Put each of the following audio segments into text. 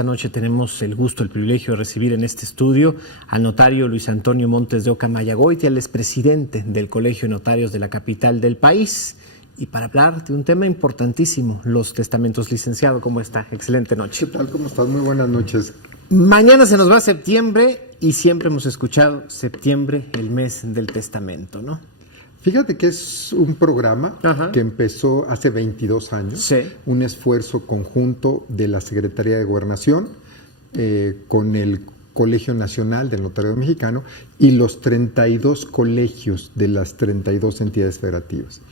esta noche tenemos el gusto, el privilegio de recibir en este estudio al notario Luis Antonio Montes de Oca Mayagoiti, él es presidente del Colegio de Notarios de la capital del país. Y para hablar de un tema importantísimo, los testamentos. Licenciado, ¿cómo está? Excelente noche. ¿Qué tal? ¿Cómo estás? Muy buenas noches. Mañana se nos va septiembre y siempre hemos escuchado septiembre, el mes del testamento, ¿no? Fíjate que es un programa que empezó hace 22 años, sí. Un esfuerzo conjunto de la Secretaría de Gobernación con el Colegio Nacional del Notario Mexicano y los 32 colegios de las 32 entidades federativas.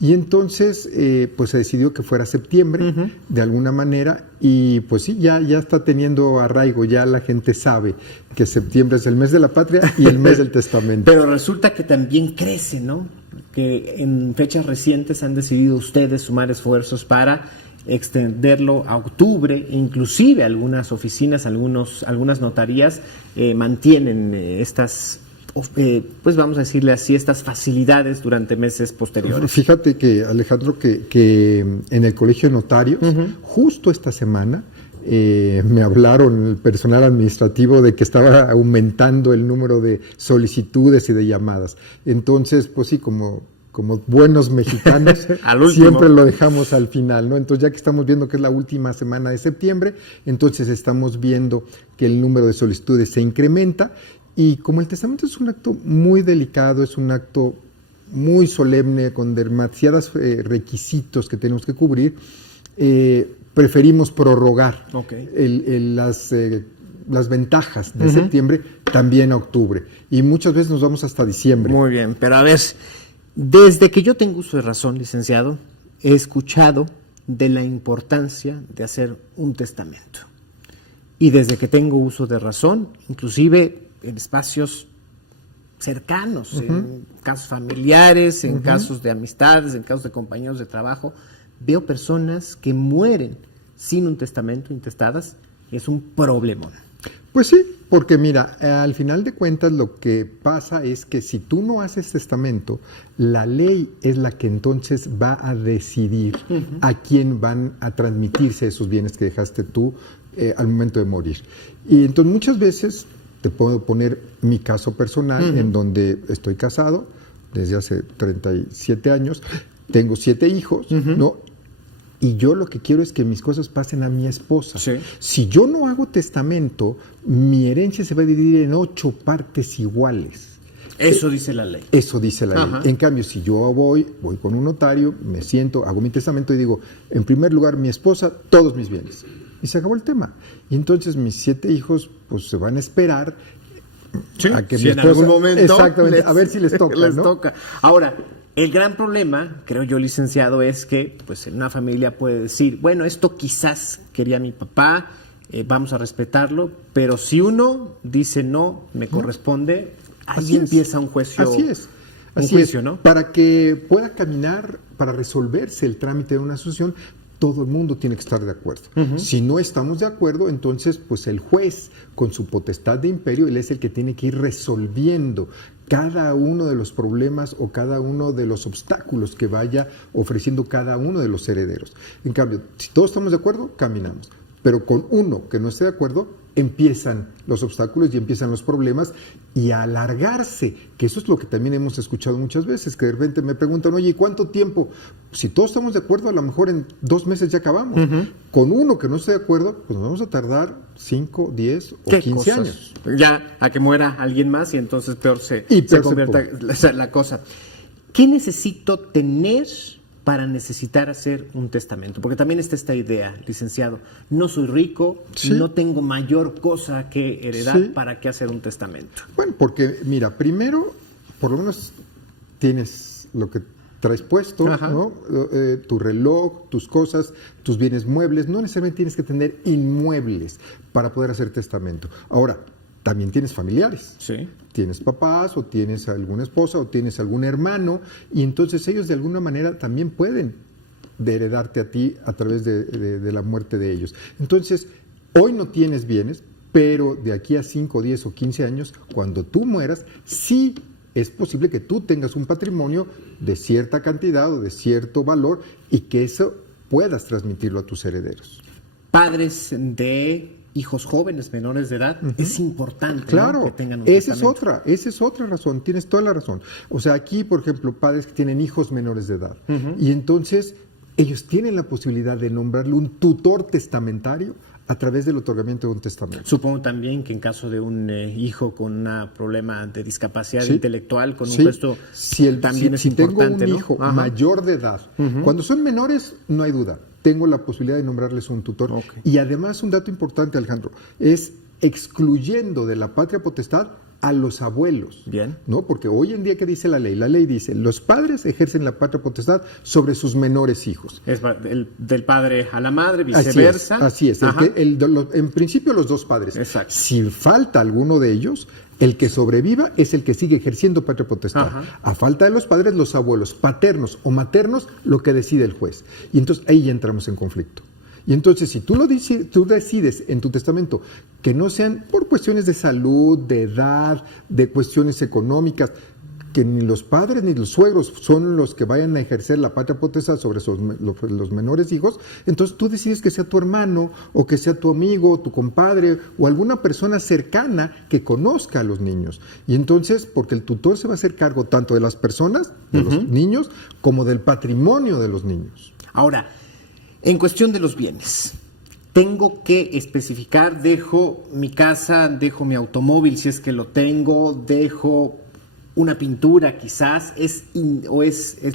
Y entonces pues se decidió que fuera septiembre de alguna manera y pues sí, ya está teniendo arraigo, ya la gente sabe que septiembre es el mes de la patria y el mes del testamento. Pero resulta que también crece, ¿no? Que en fechas recientes han decidido ustedes sumar esfuerzos para extenderlo a octubre, inclusive algunas oficinas, algunas notarías mantienen estas, pues vamos a decirle así, estas facilidades durante meses posteriores. Fíjate que, Alejandro, que en el Colegio de Notarios, justo esta semana, me hablaron el personal administrativo de que estaba aumentando el número de solicitudes y de llamadas. Entonces, pues sí, como buenos mexicanos, siempre lo dejamos al final, ¿no? Entonces, ya que estamos viendo que es la última semana de septiembre, entonces estamos viendo que el número de solicitudes se incrementa y como el testamento es un acto muy delicado, es un acto muy solemne, con demasiados requisitos que tenemos que cubrir, preferimos prorrogar las ventajas de septiembre también a octubre y muchas veces nos vamos hasta diciembre. Muy bien, pero a ver, desde que yo tengo uso de razón, licenciado, he escuchado de la importancia de hacer un testamento. Y desde que tengo uso de razón, inclusive en espacios cercanos, en casos familiares, en casos de amistades, en casos de compañeros de trabajo, veo personas que mueren sin un testamento, intestadas, y es un problemón. Pues sí, porque mira, al final de cuentas lo que pasa es que si tú no haces testamento, la ley es la que entonces va a decidir a quién van a transmitirse esos bienes que dejaste tú al momento de morir. Y entonces muchas veces, te puedo poner mi caso personal, en donde estoy casado desde hace 37 años, tengo 7 hijos, ¿no? Y yo lo que quiero es que mis cosas pasen a mi esposa. Sí. Si yo no hago testamento, mi herencia se va a dividir en 8 partes iguales. Eso dice la ley. Eso dice la ley. En cambio, si yo voy con un notario, me siento, hago mi testamento y digo, en primer lugar, mi esposa, todos mis bienes. Y se acabó el tema. Y entonces mis 7 hijos, pues se van a esperar a que mi esposa, en algún momento, exactamente, a ver si les toca. Les toca. Ahora, el gran problema, creo yo, licenciado, es que pues en una familia puede decir, bueno, esto quizás quería mi papá, vamos a respetarlo, pero si uno dice no, me corresponde, ahí empieza un juicio. Así es. Un juicio, ¿no? Para que pueda caminar, para resolverse el trámite de una sucesión, todo el mundo tiene que estar de acuerdo. Si no estamos de acuerdo, entonces pues el juez, con su potestad de imperio, él es el que tiene que ir resolviendo cada uno de los problemas o cada uno de los obstáculos que vaya ofreciendo cada uno de los herederos. En cambio, si todos estamos de acuerdo, caminamos. Pero con uno que no esté de acuerdo, empiezan los obstáculos y empiezan los problemas y a alargarse, que eso es lo que también hemos escuchado muchas veces, que de repente me preguntan, oye, ¿cuánto tiempo? Si todos estamos de acuerdo, a lo mejor en 2 meses ya acabamos. Con uno que no esté de acuerdo, pues nos vamos a tardar 5, 10 o 15 años. Ya a que muera alguien más y entonces peor se convierta la cosa. ¿Qué necesito tener para necesitar hacer un testamento? Porque también está esta idea, licenciado, no soy rico, no tengo mayor cosa que heredar, ¿para qué hacer un testamento? Bueno, porque mira, primero, por lo menos tienes lo que traes puesto, ¿no? Tu reloj, tus cosas, tus bienes muebles, no necesariamente tienes que tener inmuebles para poder hacer testamento. Ahora, también tienes familiares. Sí. Tienes papás o tienes alguna esposa o tienes algún hermano y entonces ellos de alguna manera también pueden heredarte a ti a través de la muerte de ellos. Entonces, hoy no tienes bienes, pero de aquí a 5, 10 o 15 años, cuando tú mueras, sí es posible que tú tengas un patrimonio de cierta cantidad o de cierto valor y que eso puedas transmitirlo a tus herederos. Padres de hijos jóvenes, menores de edad, es importante, claro, ¿no?, que tengan un esa testamento. esa es otra razón, tienes toda la razón. O sea, aquí, por ejemplo, padres que tienen hijos menores de edad, y entonces ellos tienen la posibilidad de nombrarle un tutor testamentario a través del otorgamiento de un testamento. Supongo también que en caso de un hijo con un problema de discapacidad Sí. intelectual, con un Sí. gesto, también es si tengo importante, un ¿no? hijo Ajá. mayor de edad, cuando son menores, no hay duda, tengo la posibilidad de nombrarles un tutor. Ok. Y además, un dato importante, Alejandro, es excluyendo de la patria potestad a los abuelos. Bien. ¿No? Porque hoy en día, ¿qué dice la ley? La ley dice, los padres ejercen la patria potestad sobre sus menores hijos. Es del padre a la madre, Así viceversa. es, así es. Ajá. En principio los dos padres. Exacto. Si falta alguno de ellos, el que sobreviva es el que sigue ejerciendo patria potestad. Ajá. A falta de los padres, los abuelos, paternos o maternos, lo que decide el juez. Y entonces ahí ya entramos en conflicto. Y entonces, si tú decides en tu testamento que no sean por cuestiones de salud, de edad, de cuestiones económicas, que ni los padres ni los suegros son los que vayan a ejercer la patria potestad sobre los menores hijos, entonces tú decides que sea tu hermano o que sea tu amigo, tu compadre o alguna persona cercana que conozca a los niños. Y entonces, porque el tutor se va a hacer cargo tanto de las personas, de los niños, como del patrimonio de los niños. Ahora, en cuestión de los bienes, tengo que especificar, dejo mi casa, dejo mi automóvil si es que lo tengo, dejo una pintura quizás, es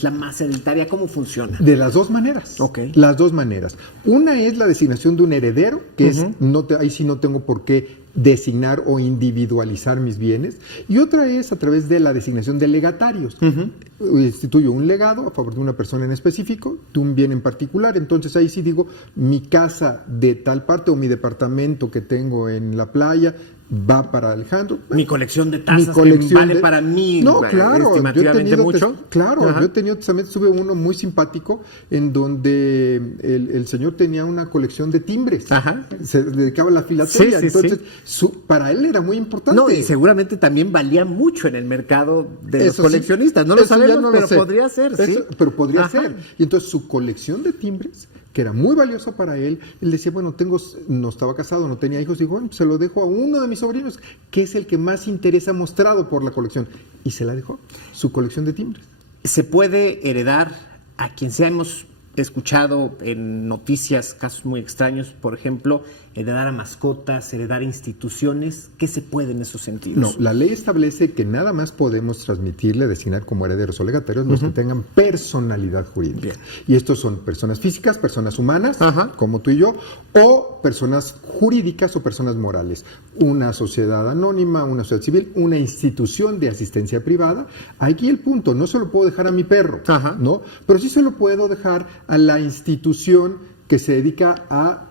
la más hereditaria, ¿cómo funciona? De las dos maneras. Ok. Las dos maneras. Una es la designación de un heredero, que ahí sí no tengo por qué designar o individualizar mis bienes. Y otra es a través de la designación de legatarios. Instituyo un legado a favor de una persona en específico, de un bien en particular. Entonces ahí sí digo, mi casa de tal parte o mi departamento que tengo en la playa va para Alejandro. Mi colección de tazas que vale para mí estimativamente mucho. Yo he tenido testamentos, tuve uno muy simpático en donde el señor tenía una colección de timbres. Ajá. Se dedicaba a la filatelia. Sí, entonces, para él era muy importante. No, y seguramente también valía mucho en el mercado de los coleccionistas. No lo eso ya sabemos, no lo pero sé. podría ser, ¿sí? Pero podría Ajá. ser. Y entonces su colección de timbres, que era muy valiosa para él, él decía, bueno, no estaba casado, no tenía hijos, dijo, bueno, se lo dejo a uno de mis sobrinos, que es el que más interés ha mostrado por la colección. Y se la dejó, su colección de timbres. ¿Se puede heredar a quien sea? Hemos escuchado en noticias casos muy extraños, por ejemplo, heredar a mascotas, heredar instituciones. ¿Qué se puede en esos sentidos? No, la ley establece que nada más podemos transmitirle, designar como herederos o legatarios los que tengan personalidad jurídica. Bien. Y estos son personas físicas, personas humanas, Ajá. como tú y yo, o personas jurídicas o personas morales. Una sociedad anónima, una sociedad civil, una institución de asistencia privada. Aquí el punto, no se lo puedo dejar a mi perro, Ajá. ¿no? Pero sí se lo puedo dejar a la institución que se dedica a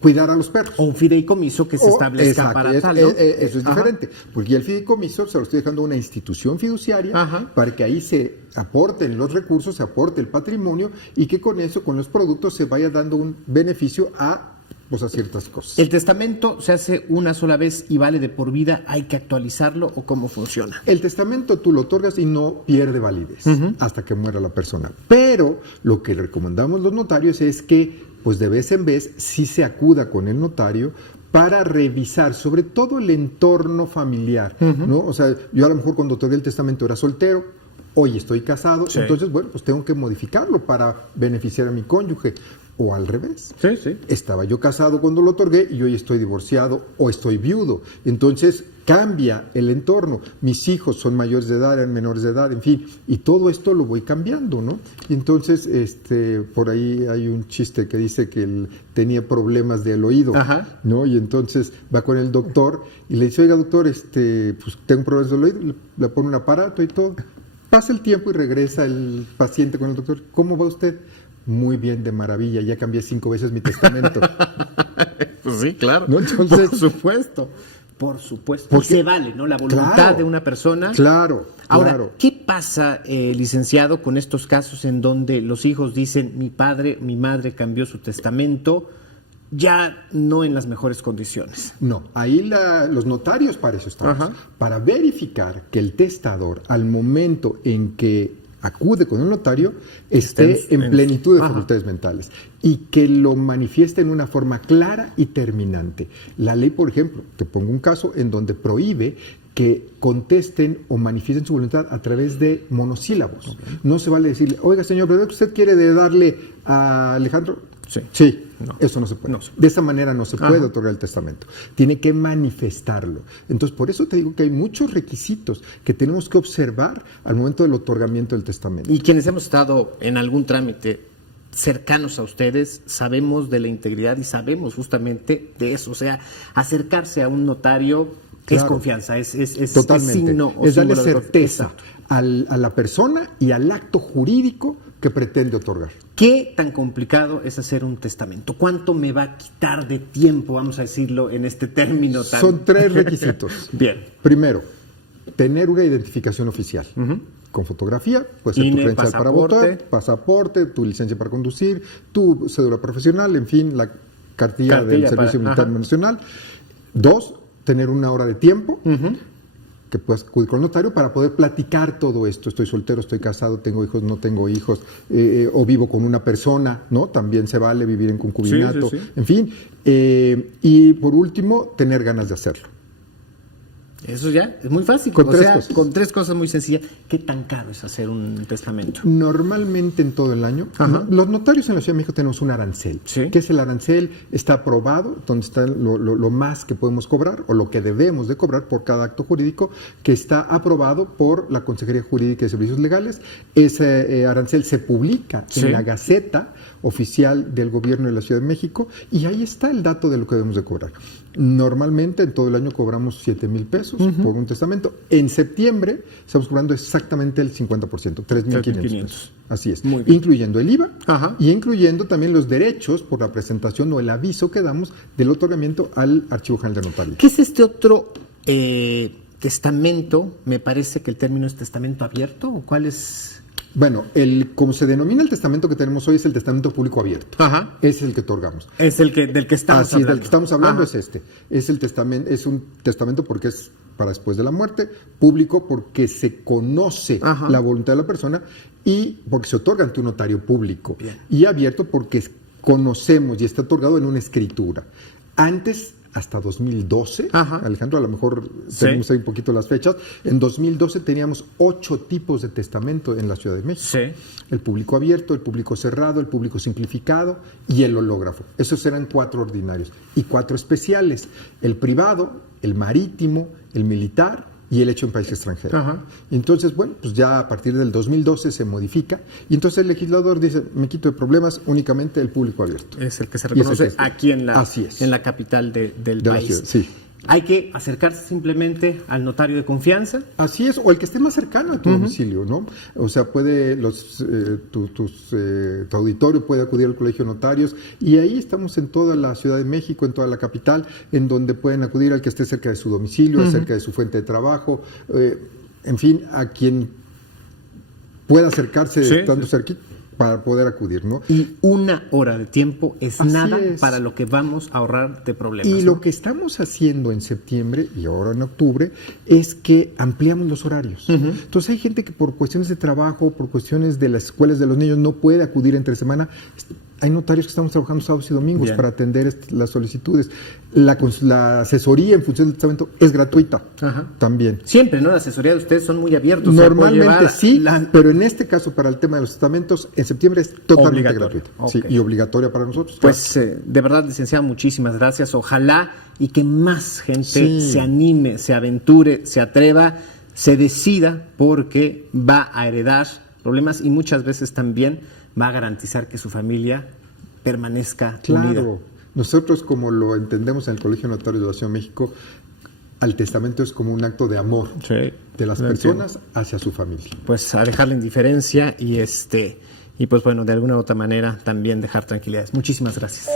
cuidar a los perros. O un fideicomiso que se establezca Exacto, para tal, ¿no? eso es Ajá. diferente, porque el fideicomiso se lo estoy dejando a una institución fiduciaria Ajá. para que ahí se aporten los recursos, se aporte el patrimonio y que con eso, con los productos, se vaya dando un beneficio a ciertas cosas. ¿El testamento se hace una sola vez y vale de por vida? ¿Hay que actualizarlo o cómo funciona? El testamento tú lo otorgas y no pierde validez hasta que muera la persona. Pero lo que recomendamos los notarios es que, pues de vez en vez, sí se acuda con el notario para revisar, sobre todo el entorno familiar, ¿no? O sea, yo a lo mejor cuando otorgué el testamento era soltero, hoy estoy casado, Sí. entonces, bueno, pues tengo que modificarlo para beneficiar a mi cónyuge. O al revés. Sí, sí. Estaba yo casado cuando lo otorgué y hoy estoy divorciado o estoy viudo. Entonces cambia el entorno. Mis hijos son mayores de edad, eran menores de edad, en fin. Y todo esto lo voy cambiando, ¿no? Y entonces, por ahí hay un chiste que dice que él tenía problemas del oído, Ajá. ¿no? Y entonces va con el doctor y le dice, oiga, doctor, pues tengo problemas del oído. Le pone un aparato y todo. Pasa el tiempo y regresa el paciente con el doctor. ¿Cómo va usted? Muy bien, de maravilla, ya cambié 5 veces mi testamento. Pues sí, claro. ¿No? Entonces, por supuesto. Por supuesto. Porque- Y se vale, ¿no? La voluntad Claro, de una persona. Claro, Ahora, claro. ¿qué pasa, licenciado, con estos casos en donde los hijos dicen, mi padre, mi madre cambió su testamento, ya no en las mejores condiciones? No, ahí los notarios para eso estamos, Ajá. para verificar que el testador, al momento en que acude con un notario esté en plenitud de facultades mentales y que lo manifieste en una forma clara y terminante. La ley, por ejemplo, te pongo un caso en donde prohíbe que contesten o manifiesten su voluntad a través de monosílabos. Okay. No se vale decirle, oiga señor, ¿verdad que usted quiere darle a Alejandro? Sí. No. Eso no se puede. No. De esa manera no se puede otorgar el testamento. Tiene que manifestarlo. Entonces, por eso te digo que hay muchos requisitos que tenemos que observar al momento del otorgamiento del testamento. Y quienes hemos estado en algún trámite cercanos a ustedes, sabemos de la integridad y sabemos justamente de eso. O sea, acercarse a un notario es confianza, es signo o es darle certeza a la persona y al acto jurídico que pretende otorgar. ¿Qué tan complicado es hacer un testamento? ¿Cuánto me va a quitar de tiempo, vamos a decirlo en este término tan... Son 3 requisitos. Bien. Primero, tener una identificación oficial. Con fotografía, puede ser tu credencial para votar, pasaporte, tu licencia para conducir, tu cédula profesional, en fin, la cartilla del Servicio Militar Nacional. 2, tener una hora de tiempo que puedas acudir con el notario para poder platicar todo esto. Estoy soltero, estoy casado, tengo hijos, no tengo hijos, o vivo con una persona, ¿no? También se vale vivir en concubinato, en fin. Y por último, tener ganas de hacerlo. Eso ya es muy fácil. Con tres cosas muy sencillas. ¿Qué tan caro es hacer un testamento? Normalmente en todo el año, los notarios en la Ciudad de México tenemos un arancel. ¿Sí? ¿Qué es el arancel? Está aprobado, donde está lo más que podemos cobrar o lo que debemos de cobrar por cada acto jurídico, que está aprobado por la Consejería Jurídica y Servicios Legales. Ese arancel se publica en la Gaceta Oficial del Gobierno de la Ciudad de México y ahí está el dato de lo que debemos de cobrar. Normalmente en todo el año cobramos 7,000 pesos por un testamento. En septiembre estamos cobrando exactamente el 50%, 3,500. Así es, incluyendo el IVA y incluyendo también los derechos por la presentación o el aviso que damos del otorgamiento al Archivo General de Notaría. ¿Qué es este otro testamento? Me parece que el término es testamento abierto, ¿o cuál es...? Bueno, como se denomina el testamento que tenemos hoy es el testamento público abierto. Es el que otorgamos. Es del que estamos hablando. Del que estamos hablando es este. Es un testamento porque es para después de la muerte, público porque se conoce la voluntad de la persona y porque se otorga ante un notario público. Bien. Y abierto porque conocemos y está otorgado en una escritura. Antes, hasta 2012, Alejandro, a lo mejor tenemos ahí un poquito las fechas, en 2012 teníamos 8 tipos de testamento en la Ciudad de México. El público abierto, el público cerrado, el público simplificado y el hológrafo. Esos eran 4 ordinarios. Y 4 especiales, el privado, el marítimo, el militar y el hecho en país extranjero. Entonces, bueno, pues ya a partir del 2012 se modifica y entonces el legislador dice, me quito de problemas, únicamente el público abierto. Es el que se reconoce aquí en la capital del país. Hay que acercarse simplemente al notario de confianza. Así es, o el que esté más cercano a tu domicilio, ¿no? O sea, puede tu auditorio puede acudir al Colegio de Notarios y ahí estamos en toda la Ciudad de México, en toda la capital, en donde pueden acudir al que esté cerca de su domicilio, cerca de su fuente de trabajo, en fin, a quien pueda acercarse estando cerquita para poder acudir, ¿no? Y 1 hora de tiempo es nada para lo que vamos a ahorrar de problemas. Y lo que estamos haciendo en septiembre y ahora en octubre es que ampliamos los horarios. Entonces hay gente que por cuestiones de trabajo, por cuestiones de las escuelas de los niños no puede acudir entre semana. Hay notarios que estamos trabajando sábados y domingos para atender las solicitudes. La asesoría en función del testamento es gratuita también. Siempre, ¿no? La asesoría de ustedes son muy abiertos. Normalmente pero en este caso para el tema de los testamentos, en septiembre es totalmente gratuita y obligatoria para nosotros. Pues de verdad, licenciado, muchísimas gracias. Ojalá y que más gente se anime, se aventure, se atreva, se decida, porque va a heredar problemas y muchas veces también va a garantizar que su familia permanezca unida. Nosotros, como lo entendemos en el Colegio de Notarios de la Ciudad de México, al testamento es como un acto de amor de las personas hacia su familia. Pues a dejar la indiferencia y pues bueno, de alguna u otra manera también dejar tranquilidades. Muchísimas gracias.